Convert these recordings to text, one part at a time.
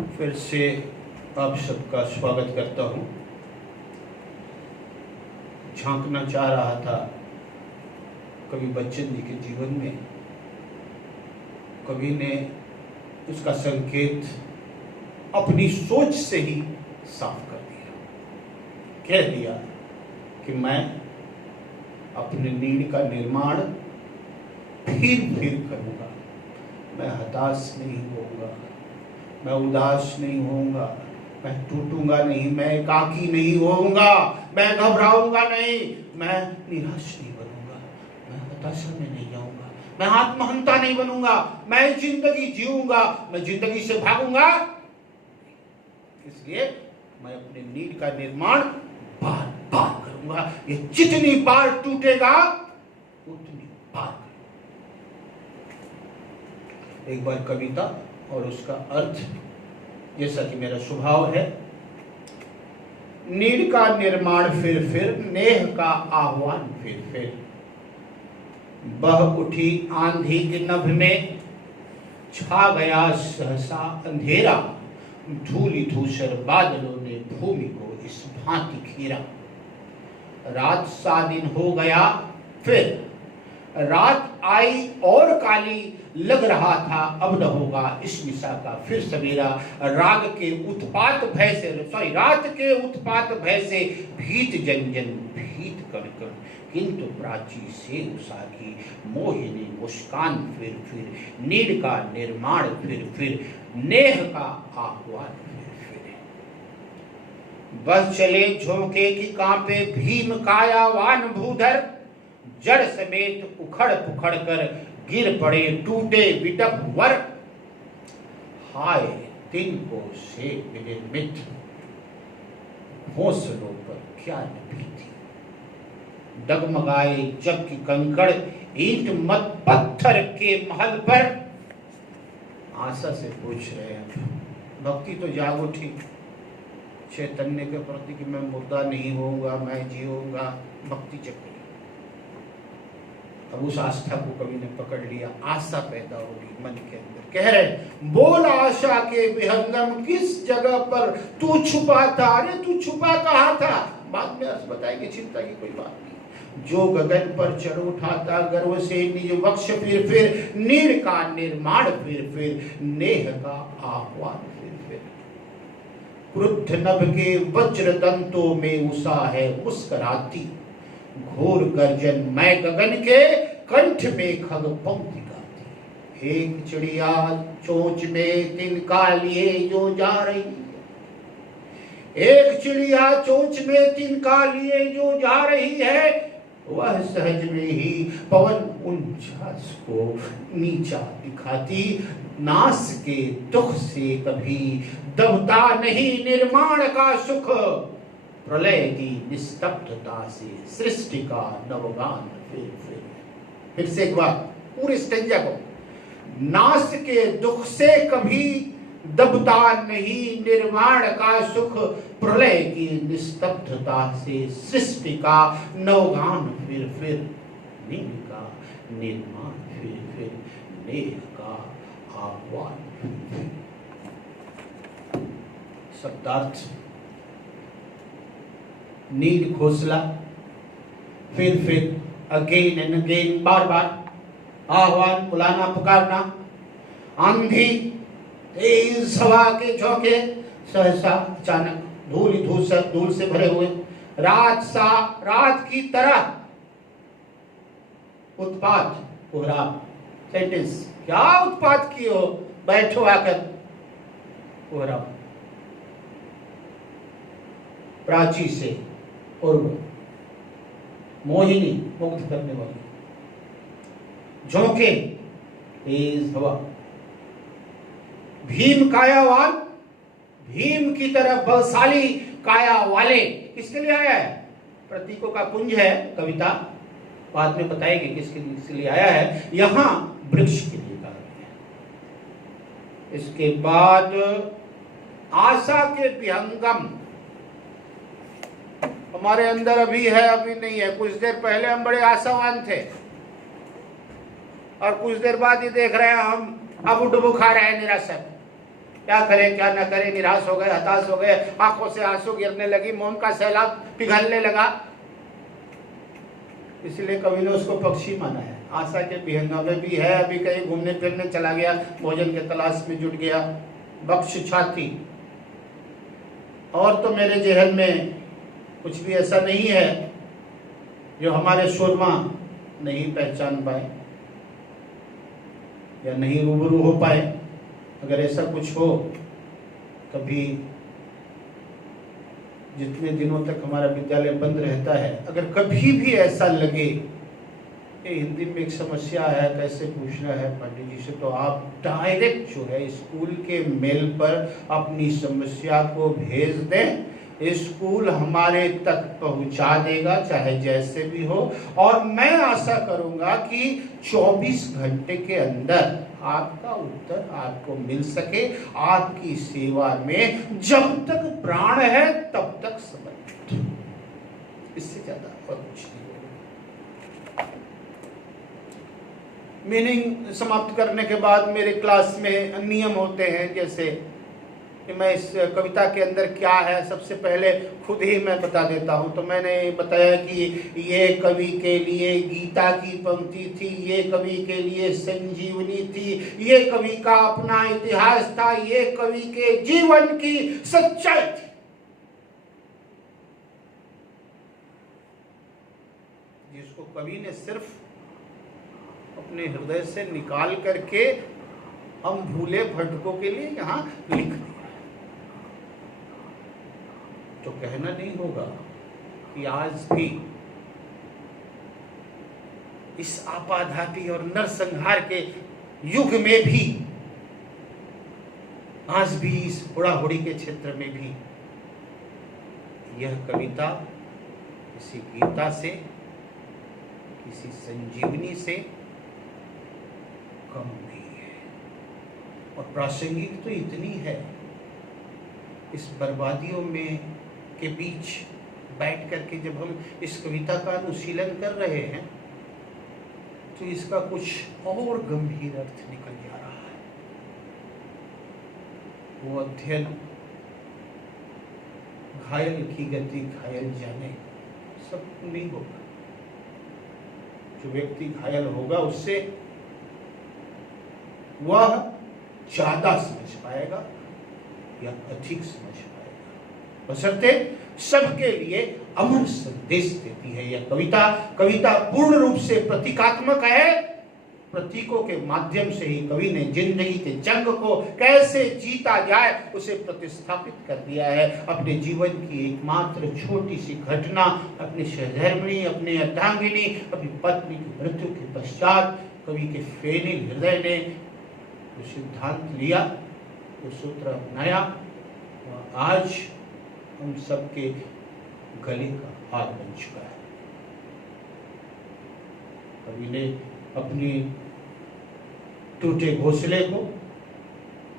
फिर से आप सबका स्वागत करता हूँ। झांकना चाह रहा था कवि बच्चन जी के जीवन में। कवि ने उसका संकेत अपनी सोच से ही साफ कर दिया, कह दिया कि मैं अपने नीड़ का निर्माण फिर करूँगा। मैं हताश नहीं होऊंगा, मैं उदास नहीं होऊंगा, मैं टूटूंगा नहीं, मैं एकाकी नहीं होऊंगा, मैं घबराऊंगा नहीं, मैं निराश नहीं बनूंगा, मैं हताशा में नहीं जाऊंगा, मैं आत्महंता नहीं बनूंगा, मैं जिंदगी जीऊंगा, मैं जिंदगी से भागूंगा। इसलिए मैं अपने नीड़ का निर्माण बार बार करूंगा। ये जितनी बार टूटेगा उतनी बार। एक बार कविता और उसका अर्थ, जैसा कि मेरा स्वभाव है। नीड़ का निर्माण फिर, नेह का आह्वान फिर। बह उठी आंधी के नभ में, छा गया सहसा अंधेरा। धूलि धूसर बादलों ने भूमि को इस भांति घेरा। रात सा दिन हो गया फिर, रात आई और काली। लग रहा था अब न होगा इस निशा का फिर सवेरा। रात के उत्पात भय से भीत जन भीत कण कण। किंतु प्राची से उषा की मोहिनी मुस्कान फिर। नीड़ का निर्माण फिर, नेह का आह्वान फिर। बस चले झोंके की कांपे भीम कायावान भूधर। जड़ समेत उखड़ पुखड़ कर गिर पड़े टूटे विटप वर। हाय तिनको से विनिर्मित घोंसलों पर क्या नभी थी। डगमगाए जबकि कंकड़ ईंट मत पत्थर के महल पर। आशा से पूछ रहे हैं, भक्ति तो जाग उठी चैतन्य के प्रति कि मैं मुर्दा नहीं होऊंगा, मैं जीऊंगा। भक्ति चक्र अब उस आस्था को कवि ने पकड़ लिया। आशा पैदा होगी मन के अंदर। कह रहे, बोल आशा के विहंगम किस जगह पर तू छुपा था। अरे तू छुपा कहाँ था? बाद में अर्थ बताएंगे, चिंता की कोई बात नहीं। जो गगन पर चढ़ उठाता गर्व से निज वक्ष फिर। नीड़ का निर्माण फिर, नेह का आह्वान फिर। क्रुद्ध नभ के वज्र दंतों में उषा है मुस्कुराती। घोर गर्जन मैं गगन के कंठ में खग पंक्ति गाती। एक चिड़िया चोंच में तिनका लिए जो जा रही है। एक चिड़िया चोंच में तिनका लिए जो जा रही है। वह सहज में ही पवन उनचास को नीचा दिखाती। नास के दुख से कभी दबता नहीं निर्माण का सुख। प्रलय की निस्तब्धता से सृष्टि का नवगान फिर से एक बार पूरे स्टेंजा को। नाश के दुख से कभी दबता नहीं निर्माण का सुख। प्रलय की निस्तब्धता से सृष्टि का नवगान फिर। नीड़ का निर्माण फिर, नेह का आह्वान फिर। शब्दार्थ, नीड घोंसला फिर, अगेन एंड अगेन, बार बार आह्वान, बुलाना, पुकारना। आंधी, तेज हवा के झोंके, सहसा अचानक धूल धूसर, धूल से भरे हुए। रात की तरह उत्पात, कोहरा। सेंटेंस, क्या उत्पात किए हो, बैठो आकर। कोहरा, प्राची से उर्व, मोहिनी मुग्ध करने वाली। झोंके, तेज हवा। भीम कायावान, भीम की तरह बलशाली काया वाले। किसके लिए आया है? प्रतीकों का पुंज है कविता, बाद में बताएंगे किसके लिए आया है। यहां वृक्ष के लिए कहा गया है। इसके बाद आशा के विहंगम हमारे अंदर अभी है, अभी नहीं है। कुछ देर पहले हम बड़े आशावान थे और कुछ देर बाद ये देख रहे हैं हम अब डुबो खा रहे हैं निराशा। क्या करे क्या ना करे, निराश हो गए, हताश हो गए, आंखों से आंसू गिरने लगी, मौन का सैलाब पिघलने लगा। इसलिए कवि ने उसको पक्षी माना है। आशा के विहंगा में भी है, अभी कहीं घूमने फिरने चला गया, भोजन के तलाश में जुट गया, बख्श छाती। और तो मेरे जहन में कुछ भी ऐसा नहीं है जो हमारे सुरमा नहीं पहचान पाए या नहीं रूबरू हो पाए। अगर ऐसा कुछ हो, कभी जितने दिनों तक हमारा विद्यालय बंद रहता है, अगर कभी भी ऐसा लगे कि हिंदी में एक समस्या है, कैसे पूछना है पंडित जी से, तो आप डायरेक्ट जो है स्कूल के मेल पर अपनी समस्या को भेज दें। स्कूल हमारे तक पहुंचा देगा, चाहे जैसे भी हो। और मैं आशा करूंगा कि 24 घंटे के अंदर आपका उत्तर आपको मिल सके। आपकी सेवा में जब तक प्राण है तब तक समर्पित, इससे ज्यादा और कुछ नहीं। मीनिंग समाप्त करने के बाद मेरे क्लास में नियम होते हैं, जैसे कि मैं इस कविता के अंदर क्या है सबसे पहले खुद ही मैं बता देता हूं। तो मैंने बताया कि ये कवि के लिए गीता की पंक्ति थी, ये कवि के लिए संजीवनी थी, ये कवि का अपना इतिहास था, ये कवि के जीवन की सच्चाई थी। जिसको कवि ने सिर्फ अपने हृदय से निकाल करके हम भूले भटकों के लिए यहां लिख दिया। तो कहना नहीं होगा कि आज भी इस आपाधापी और नरसंहार के युग में भी, आज भी इस हुड़ाहुड़ी के क्षेत्र में भी यह कविता किसी गीता से, किसी संजीवनी से कम नहीं है। और प्रासंगिक तो इतनी है, इस बर्बादियों में के बीच बैठ करके जब हम इस कविता का अनुशीलन कर रहे हैं तो इसका कुछ और गंभीर अर्थ निकल जा रहा है। वो अध्ययन घायल की गति घायल जाने सब नहीं होगा। जो व्यक्ति घायल होगा उससे वह ज्यादा समझ पाएगा या अधिक समझ पाएगा, बशर्ते सबके लिए अमर संदेश देती है यह कविता। कविता पूर्ण रूप से प्रतीकात्मक है। प्रतीकों के माध्यम से ही कवि ने जिंदगी के जंग को कैसे जीता जाए उसे प्रतिस्थापित कर दिया है। अपने जीवन की एकमात्र छोटी सी घटना, अपनी सहधर्मिणी, अपनी अर्धांगिनी, अपनी पत्नी की मृत्यु के पश्चात कवि के फेनिल हृदय ने जो सिद्धांत लिया, वो सूत्र अपनाया, और आज हम सबके गले का हार बन चुका है। कवि ने अपनी टूटे घोंसले को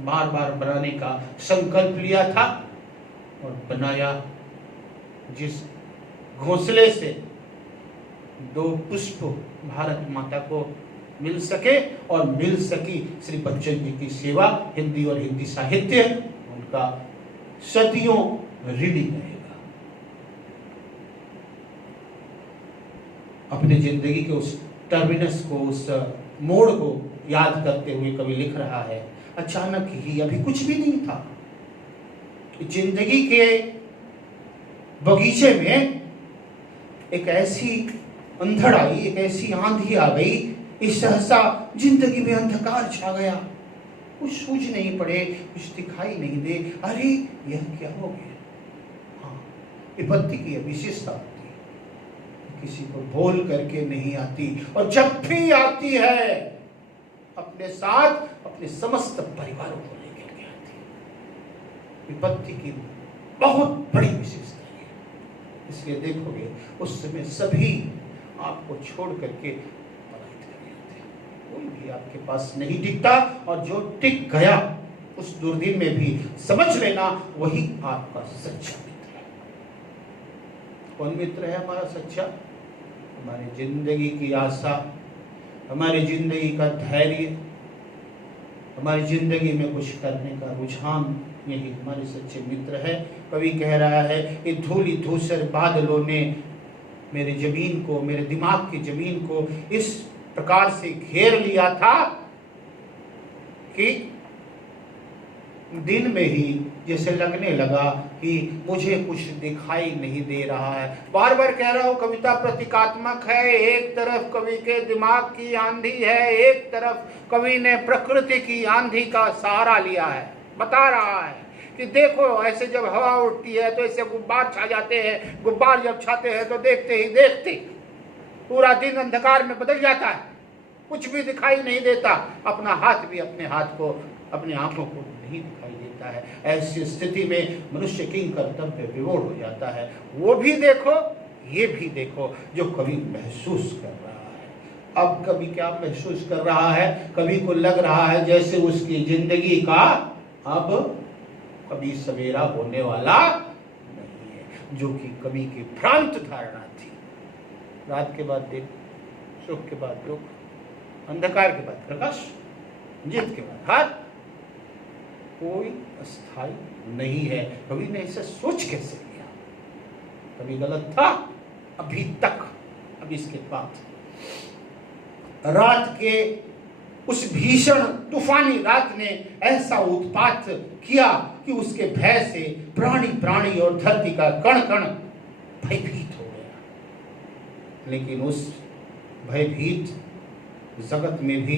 बार बार बनाने का संकल्प लिया था और बनाया। जिस घोंसले से 2 पुष्प भारत माता को मिल सके और मिल सकी श्री बच्चन जी की सेवा, हिंदी और हिंदी साहित्य उनका सदियों ऋणी रहेगा। अपनी जिंदगी के उस टर्मिनस को, उस मोड़ को याद करते हुए कवि लिख रहा है, अचानक ही, अभी कुछ भी नहीं था, जिंदगी के बगीचे में एक ऐसी अंधड़ आई, एक ऐसी आंधी आ गई, इस सहसा जिंदगी में अंधकार छा गया। कुछ सूझ नहीं पड़े, कुछ दिखाई नहीं दे। अरे यह क्या हो गया? हाँ, विपत्ति की विशेषता होती है, किसी को बोल करके नहीं आती, और जब भी आती है अपने साथ अपने समस्त परिवारों को लेकर के आती है। विपत्ति की बहुत बड़ी विशेषता है। इसलिए देखोगे उस समय सभी आपको छोड़ करके पलायन कर जाते हैं, कोई भी आपके पास नहीं टिकता, और जो टिक गया उस दुर्दिन में भी समझ लेना वही आपका सच्चा मित्र है। कौन मित्र है हमारा सच्चा? हमारी जिंदगी की आशा, हमारी जिंदगी का धैर्य, हमारी जिंदगी में कुछ करने का रुझान, यही हमारे सच्चे मित्र है। कवि कह रहा है, ये धूली धूसर बादलों ने मेरे जमीन को, मेरे दिमाग की जमीन को इस प्रकार से घेर लिया था कि दिन में ही जैसे लगने लगा कि मुझे कुछ दिखाई नहीं दे रहा है। बार बार कह रहा हूं, कविता प्रतीकात्मक है। एक तरफ कवि के दिमाग की आंधी है, एक तरफ कवि ने प्रकृति की आंधी का सहारा लिया है। बता रहा है कि देखो, ऐसे जब हवा उठती है तो ऐसे गुब्बार छा जाते हैं, गुब्बार जब छाते हैं तो देखते ही देखते पूरा दिन अंधकार में बदल जाता है, कुछ भी दिखाई नहीं देता। अपना हाथ भी अपने हाथ को, अपनी आंखों को नहीं दिखाई देता है। ऐसी स्थिति में मनुष्य की कर्तव्य विवोर हो जाता है। वो भी देखो, ये भी देखो जो कवि महसूस कर रहा है। अब कवि क्या महसूस कर रहा है? कवि को लग रहा है जैसे उसकी जिंदगी का अब कभी सवेरा होने वाला नहीं है, जो कि कवि की भ्रांत धारणा थी। रात के बाद देख, सुख के बाद दुख, अंधकार के बाद प्रकाश, जीत के बाद हार, कोई अस्थाई नहीं है। कवि ने इसे सोच कैसे लिया? कवि गलत था अभी तक। अब इसके बाद रात के उस भीषण तूफानी रात ने ऐसा उत्पात किया कि उसके भय से प्राणी प्राणी और धरती का कण कण भयभीत हो गया। लेकिन उस भयभीत जगत में भी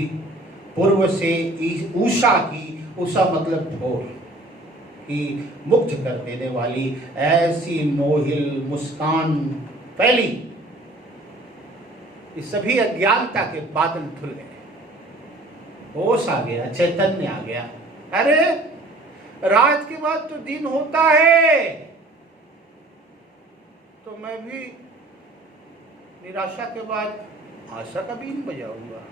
पूर्व से उषा की, उषा मतलब भोर की, मुग्ध कर देने वाली ऐसी मोहिल मुस्कान फैली। इस सभी अज्ञानता के बादल धुल गए, होश आ गया, चैतन्य आ गया। अरे रात के बाद तो दिन होता है, तो मैं भी निराशा के बाद आशा का बीन बजाऊंगा,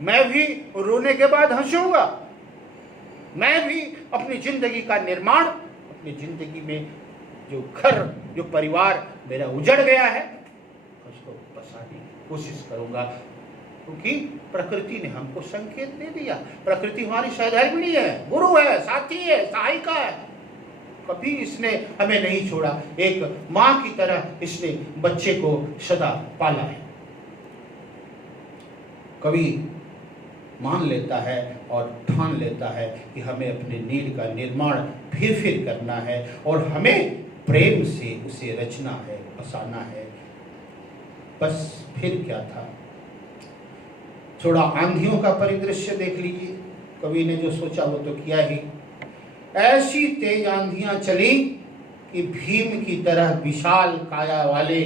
मैं भी रोने के बाद हंसूंगा, मैं भी अपनी जिंदगी का निर्माण, अपनी जिंदगी में जो घर, जो परिवार मेरा उजड़ गया है, उसको बसाने की कोशिश करूंगा। क्योंकि प्रकृति ने हमको संकेत दे दिया। प्रकृति हमारी सहधर्मिणी है, गुरु है, साथी है, सहायिका है। कभी इसने हमें नहीं छोड़ा। एक माँ की तरह इसने बच्चे को सदा पाला है। कवि मान लेता है और ठान लेता है कि हमें अपने नीड का निर्माण फिर करना है और हमें प्रेम से उसे रचना है, बसाना है। बस फिर क्या था? थोड़ा आंधियों का परिदृश्य देख लीजिए। कवि ने जो सोचा वो तो किया ही। ऐसी तेज आंधियां चली कि भीम की तरह विशाल काया वाले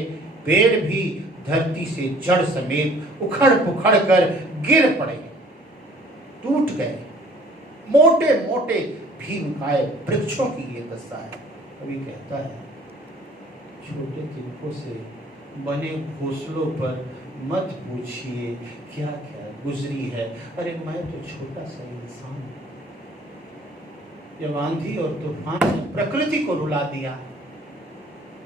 पेड़ भी धरती से जड़ समेत उखड़ पुखड़ कर गिर पड़े, टूट गए। मोटे मोटे भीम काय वृक्षों की ये दशा है। कवि कहता है, छोटे तिनकों से बने घोंसलों पर मत पूछिए क्या क्या गुजरी है। अरे मैं तो छोटा सा इंसान हूं। जब आंधी और तूफान ने प्रकृति को रुला दिया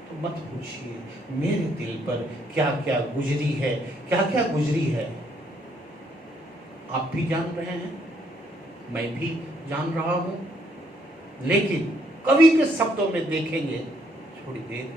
तो मत पूछिए मेरे दिल पर क्या क्या गुजरी है, क्या क्या गुजरी है। आप भी जान रहे हैं, मैं भी जान रहा हूं। लेकिन कवि के शब्दों में देखेंगे थोड़ी देर